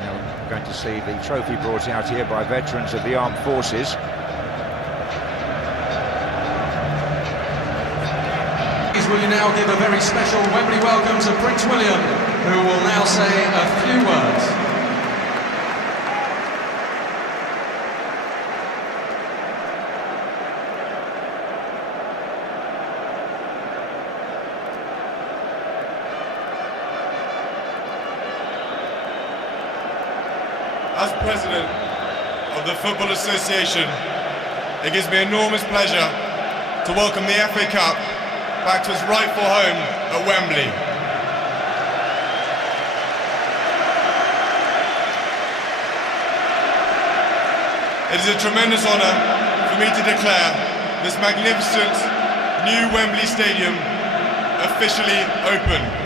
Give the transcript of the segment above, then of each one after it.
Now we're going to see the trophy brought out here by veterans of the armed forces. Will you now give a very special Wembley welcome to Prince William, who will now say a few words. As President of the Football Association, it gives me enormous pleasure to welcome the FA Cup back to its rightful home at Wembley. It is a tremendous honour for me to declare this magnificent new Wembley Stadium officially open.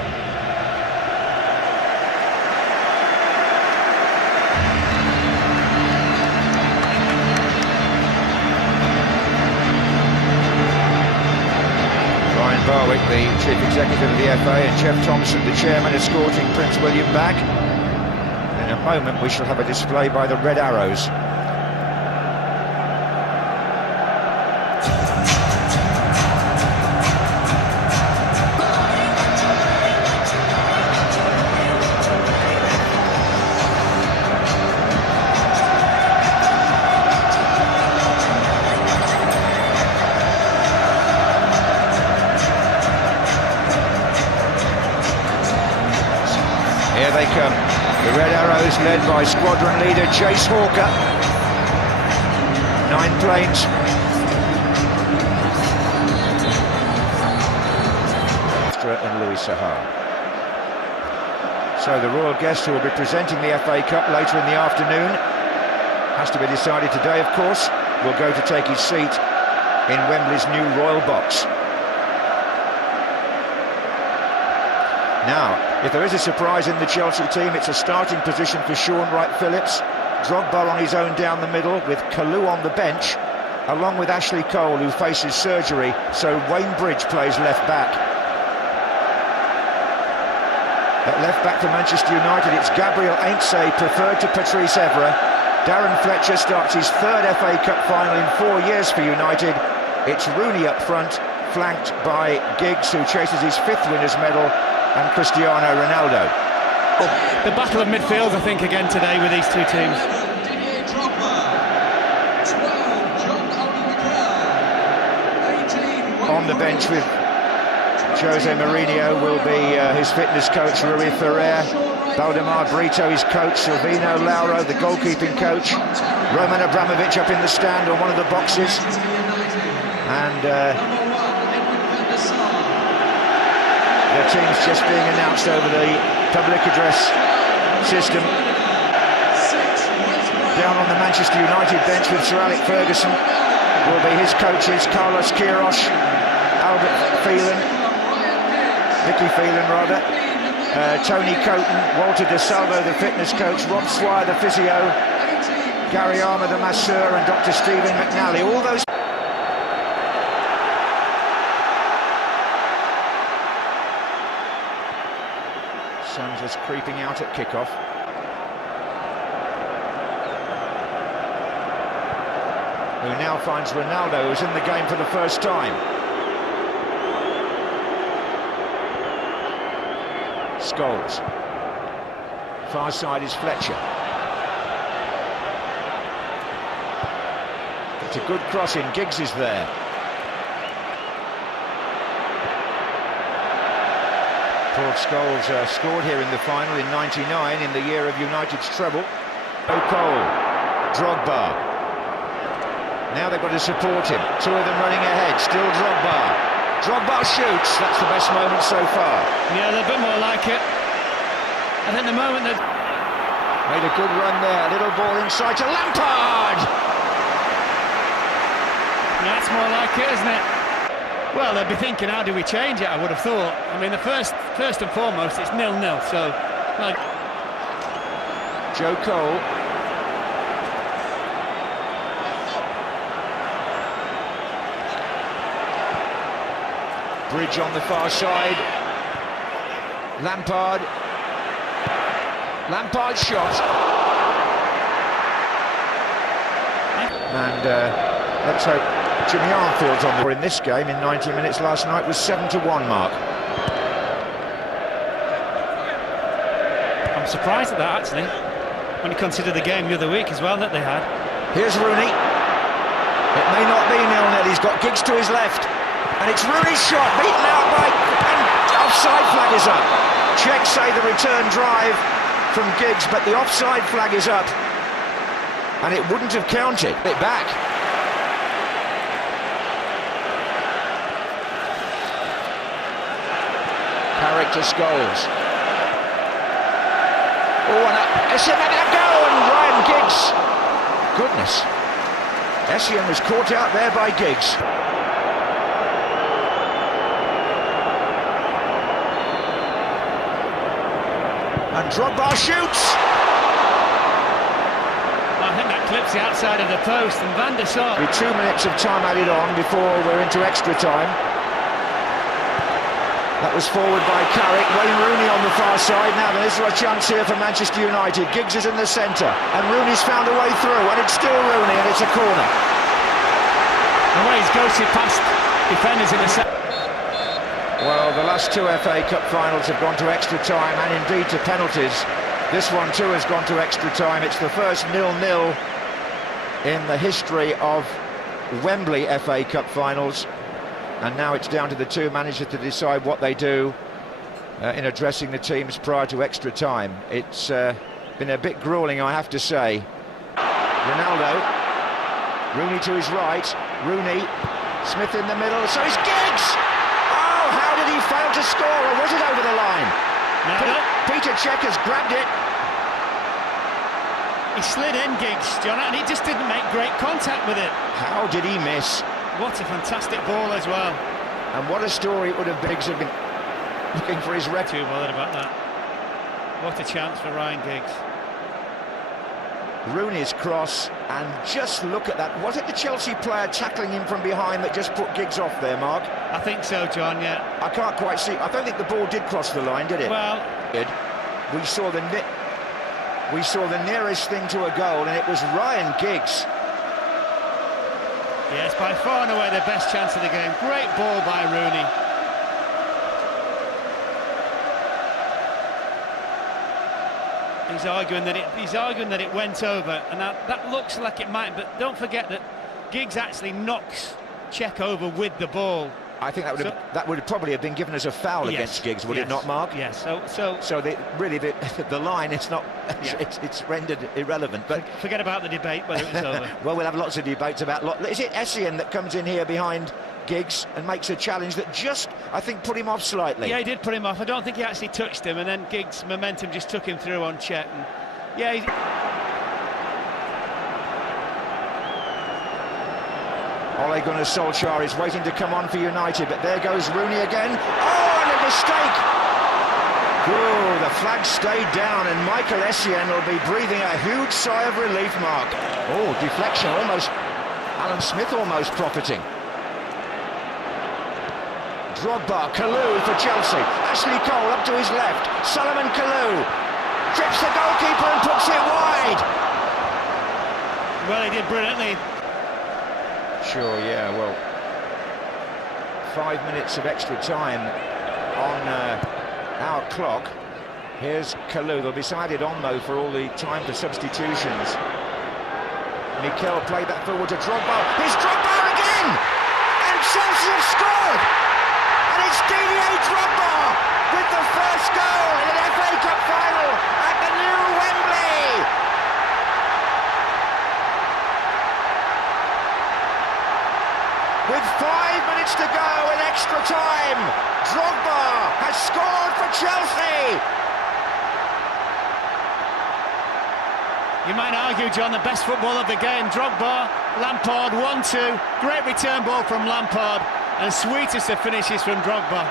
Barwick, the Chief Executive of the FA, and Jeff Thompson, the Chairman, escorting Prince William back. In a moment we shall have a display by the Red Arrows. Here they come, the Red Arrows led by squadron leader Chase Hawker. 9 planes. And Louis Sahar. So the royal guest who will be presenting the FA Cup later in the afternoon, has to be decided today of course, will go to take his seat in Wembley's new royal box. Now, if there is a surprise in the Chelsea team, it's a starting position for Shaun Wright-Phillips. Drogba on his own down the middle, with Kalou on the bench, along with Ashley Cole, who faces surgery, so Wayne Bridge plays left back. At left back for Manchester United, it's Gabriel Heinze, preferred to Patrice Evra. Darren Fletcher starts his 3rd FA Cup final in 4 years for United. It's Rooney up front, flanked by Giggs, who chases his 5th winners' medal, and Cristiano Ronaldo. The battle of midfield, I think, again today with these two teams. On the bench with Jose Mourinho will be his fitness coach, Rui Ferrer. Valdemar Brito, his coach. Silvino Lauro, the goalkeeping coach. Roman Abramovich up in the stand on one of the boxes. And the team's just being announced over the public address system. Down on the Manchester United bench with Sir Alex Ferguson will be his coaches, Carlos Queiroz, Albert Phelan, Vicky Phelan rather, Tony Coton, Walter De Salvo, the fitness coach, Rob Swire, the physio, Gary Armour, the masseur, and Dr. Stephen McNally. All those. Sun just creeping out at kickoff. Who now finds Ronaldo, who's in the game for the first time. Scholes. Far side is Fletcher. It's a good crossing, Giggs is there. Paul Scholes scored here in the final in '99, in the year of United's treble. Cole, Drogba. Now they've got to support him. 2 of them running ahead, still Drogba. Drogba shoots, that's the best moment so far. Yeah, they're a bit more like it. I think the moment that... Made a good run there, little ball inside to Lampard! Yeah, that's more like it, isn't it? Well, they'll be thinking, how do we change it, I would have thought. I mean, the first and foremost, it's 0-0, so... Like... Joe Cole. Bridge on the far side. Lampard. Lampard's shot. And let's hope Jimmy Armfield's on the in this game in 90 minutes last night was 7-1, Mark. I'm surprised at that, actually, when you consider the game the other week as well that they had. Here's Rooney. It may not be 0-0. He's got Giggs to his left. And it's Rooney's shot, beaten out by... and offside flag is up. Czechs say the return drive from Giggs, but the offside flag is up. And it wouldn't have counted. It back. Carrick to Scholes. Oh, and Essien let that go, and Ryan Giggs. Goodness. Essien was caught out there by Giggs. And Drogba shoots. I think that clips the outside of the post, and Van der Sar. 2 minutes of time added on before we're into extra time. That was forward by Carrick. Wayne Rooney on the far side. Now there's a chance here for Manchester United. Giggs is in the centre, and Rooney's found a way through, and it's still Rooney, and it's a corner. The way he's ghosted past defenders in the centre. Well, the last 2 FA Cup finals have gone to extra time, and indeed to penalties. This one too has gone to extra time. It's the first 0-0 in the history of Wembley FA Cup finals. And now it's down to the 2 managers to decide what they do in addressing the teams prior to extra time. It's been a bit gruelling, I have to say. Ronaldo, Rooney to his right, Rooney, Smith in the middle, so it's Giggs! Oh, how did he fail to score, or was it over the line? No. Peter Cech has grabbed it. He slid in, Giggs, John, and he just didn't make great contact with it. How did he miss? What a fantastic ball as well. And what a story it would have been. Giggs have been looking for his record. Too bothered about that. What a chance for Ryan Giggs. Rooney's cross, and just look at that. Was it the Chelsea player tackling him from behind that just put Giggs off there, Mark? I think so, John, yeah. I can't quite see. I don't think the ball did cross the line, did it? Well, we saw the nearest thing to a goal, and it was Ryan Giggs. yes, by far and away the best chance of the game. Great ball by Rooney. He's arguing that it went over, and that looks like it might. But don't forget that Giggs actually knocks Cech over with the ball. I think that would probably have been given as a foul against Giggs, would it not, Mark? Yes. So the line, it's not. It's rendered irrelevant. But forget about the debate whether it's over. Well, we'll have lots of debates about. Is it Essien that comes in here behind Giggs and makes a challenge that just, I think, put him off slightly? Yeah, he did put him off. I don't think he actually touched him, and then Giggs' momentum just took him through on Cech. And yeah. Ole Gunnar Solskjaer is waiting to come on for United, but there goes Rooney again. Oh, and a mistake! Oh, the flag stayed down, and Michael Essien will be breathing a huge sigh of relief, Mark. Oh, deflection, almost. Alan Smith almost profiting. Drogba, Kalou for Chelsea. Ashley Cole up to his left. Solomon Kalou trips the goalkeeper and puts it wide. Well, he did brilliantly. Sure, yeah, well, 5 minutes of extra time on our clock. Here's Kalou. There'll be some added on, though, for all the time for substitutions. Mikel played that forward to Drogba. Here's Drogba again! And Chelsea have scored! And it's Didier Drogba with the first goal in an FA Cup final at the new Wembley! With 5 minutes to go in extra time, Drogba has scored for Chelsea! You might argue, John, the best football of the game. Drogba, Lampard, 1-2. Great return ball from Lampard, and sweetest of finishes from Drogba.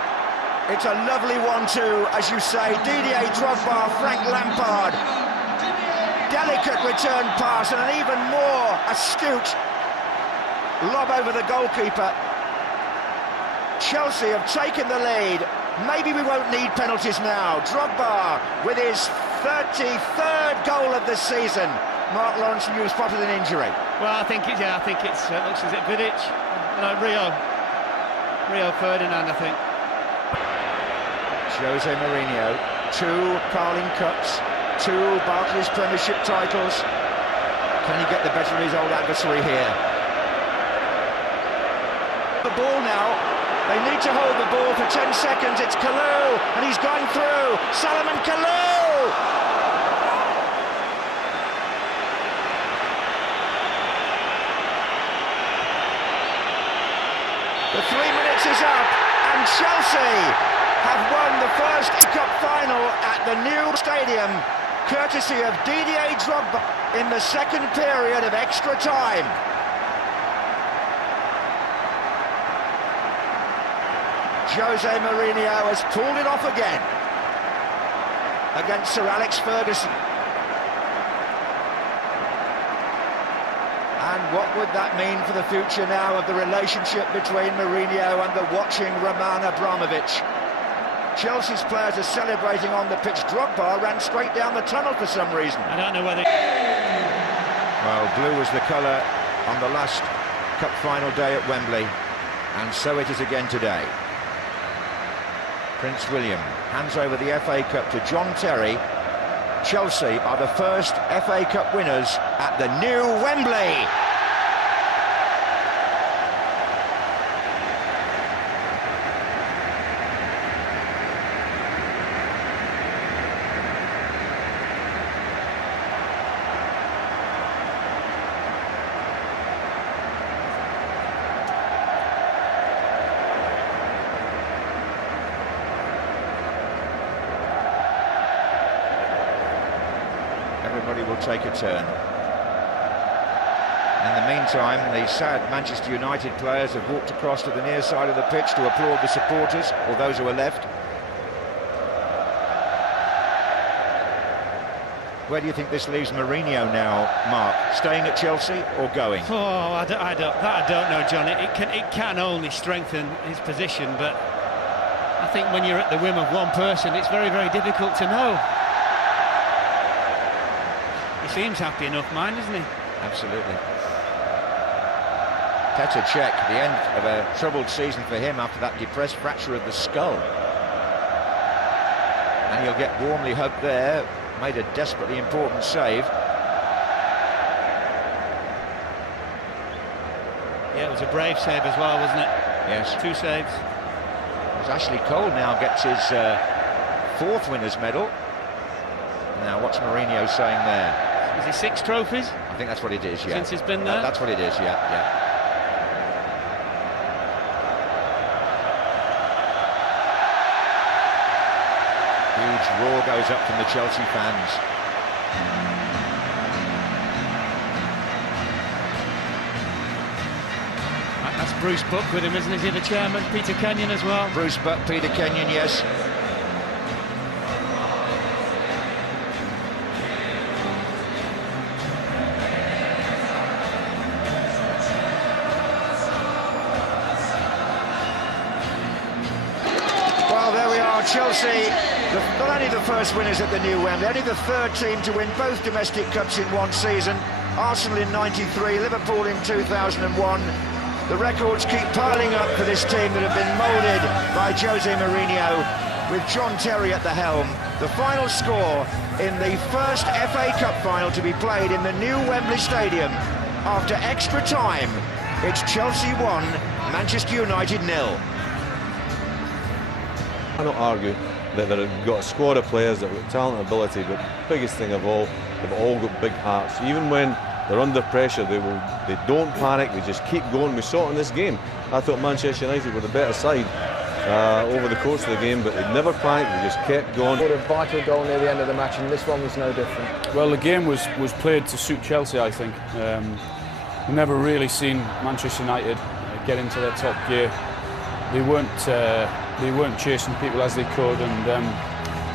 It's a lovely 1-2, as you say. Didier Drogba, Frank Lampard. Delicate return pass, and an even more astute lob over the goalkeeper. Chelsea have taken the lead. Maybe we won't need penalties now. Drogba with his 33rd goal of the season. Mark Lawrence, you spotted an injury. Well, I think it's looks as it Vidic, Rio Ferdinand, I think. Jose Mourinho, 2 Carling Cups, 2 Barclays Premiership titles. Can he get the better of his old adversary here? The ball now. They need to hold the ball for 10 seconds. It's Kalou, and he's going through. Salomon Kalou! The 3 minutes is up, and Chelsea have won the first Cup final at the new stadium, courtesy of Didier Drogba in the second period of extra time. Jose Mourinho has pulled it off again against Sir Alex Ferguson. And what would that mean for the future now of the relationship between Mourinho and the watching Roman Abramovich? Chelsea's players are celebrating on the pitch. Drogba ran straight down the tunnel for some reason. I don't know whether... Well, blue was the colour on the last Cup final day at Wembley, and so it is again today. Prince William hands over the FA Cup to John Terry. Chelsea are the first FA Cup winners at the new Wembley. Everybody will take a turn. In the meantime, the sad Manchester United players have walked across to the near side of the pitch to applaud the supporters, or those who are left. Where do you think this leaves Mourinho now, Mark? Staying at Chelsea or going? Oh, I don't know, John. It can only strengthen his position, but I think when you're at the whim of one person, it's very, very difficult to know. He seems happy enough, mind, isn't he? Absolutely. Petr Cech, the end of a troubled season for him after that depressed fracture of the skull. And he'll get warmly hugged there. Made a desperately important save. Yeah, it was a brave save as well, wasn't it? Yes. 2 saves. As Ashley Cole now gets his 4th winner's medal. Now, what's Mourinho saying there? Is he 6 trophies? I think that's what it is, yeah. Since he's been there? That's what it is, yeah. Huge roar goes up from the Chelsea fans. That's Bruce Buck with him, isn't he? The chairman, Peter Kenyon as well. Bruce Buck, Peter Kenyon, yes. Well, there we are, Chelsea, not only the first winners at the new Wembley, only the 3rd team to win both domestic cups in one season. Arsenal in '93, Liverpool in 2001. The records keep piling up for this team that have been moulded by Jose Mourinho, with John Terry at the helm. The final score in the first FA Cup final to be played in the new Wembley Stadium. After extra time, it's Chelsea 1, Manchester United 0. I don't argue that they've got a squad of players that have got talent and ability, but the biggest thing of all, they've all got big hearts. Even when they're under pressure, they don't panic, they just keep going. We saw it in this game. I thought Manchester United were the better side over the course of the game, but they never panicked, they just kept going. Scored a vital goal near the end of the match, and this one was no different. Well, the game was played to suit Chelsea, I think. We've never really seen Manchester United get into their top gear. They weren't chasing people as they could, and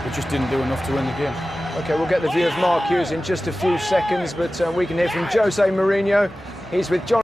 they just didn't do enough to win the game. OK, we'll get the view of Mark Hughes in just a few seconds, but we can hear from Jose Mourinho. He's with John